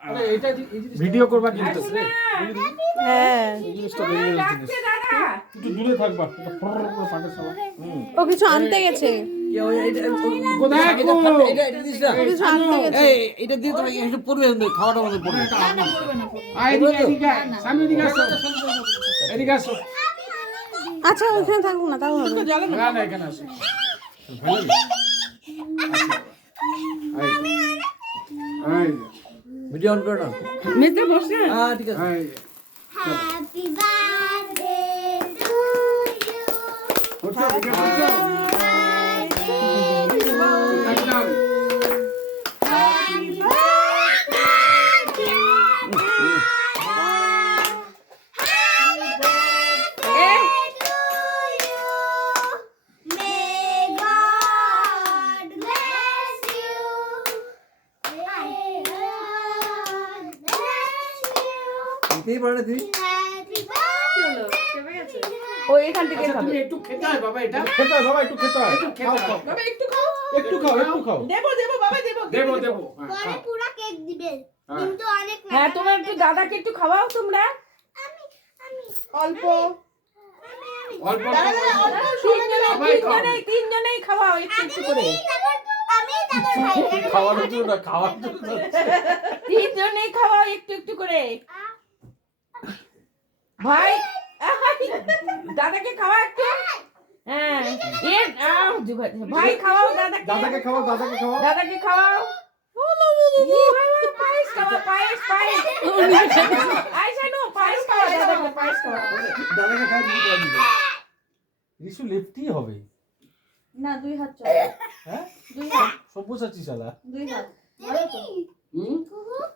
আরে এটা ভিডিও করবা কিন্তু হ্যাঁ এই জিনিসটা বেরিয়ে যাচ্ছে একটু দূরে থাকবা এটা ফর করে ফাটে সবাই ও কিছু আনতে গেছে কোথায় এটা দিস না কিছু আনতে গেছে এই এটা দিয়ে তো একটু পড়বে খাওয়াটা মধ্যে পড়বে এদিকে সামনে দিকে আসো এদিকে আসো আচ্ছা ওখানে থাকুক না তাও হবে না না এখানে আসো ভিডিও অন করো না মেতে বসে হ্যাঁ ঠিক আছে Happy birthday to you. May God bless you. May God bless you. কে পড়ে তুই Happy birthday. ও এখান থেকে আচ্ছা খাবে তুমি একটু খেতে হয় বাবা এটা খেতে হয় বাবা একটু খেতে হয় খাও খাও বাবা একটু খাও একটু খাও একটু খাও দেবো বাবা দেবো দেবো দেবো পরে পুরো কেক দিবেন কিন্তু অনেক হ্যাঁ তোমরা একটু দাদাকে একটু খাওয়াও তোমরা আমি আমি অল্প অল্প তিনজনেই খাওয়াও একটু একটু করে আমি তারপর ভাই খাওয়ানোর জন্য না খাওয়ার জন্য তিনজনেই খাওয়াও একটু একটু করে ভাই দাদাকে খাওয়া একটু হ্যাঁ ভাই খাওয়াও দাদাকে দাদাকে খাওয়াও দাদাকে খাওয়াও দাদাকে খাওয়াও পায়েস খাওয়া পায়েস পায়েস আইসা নো পায়েস খাওয়া দাদাকে পায়েস খাওয়া দাদাকে খাওয়া দিতে পারবি রিসু লেফটি হবে না দুই হাত চলে হ্যাঁ দুই হাত সব্যসাচী শালা দুই হাত হুম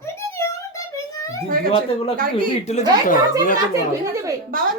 এটা নিয়ম তো দুই হাতে গুলো কি ইটেলে যেতে হবে দুই হাতে বাবা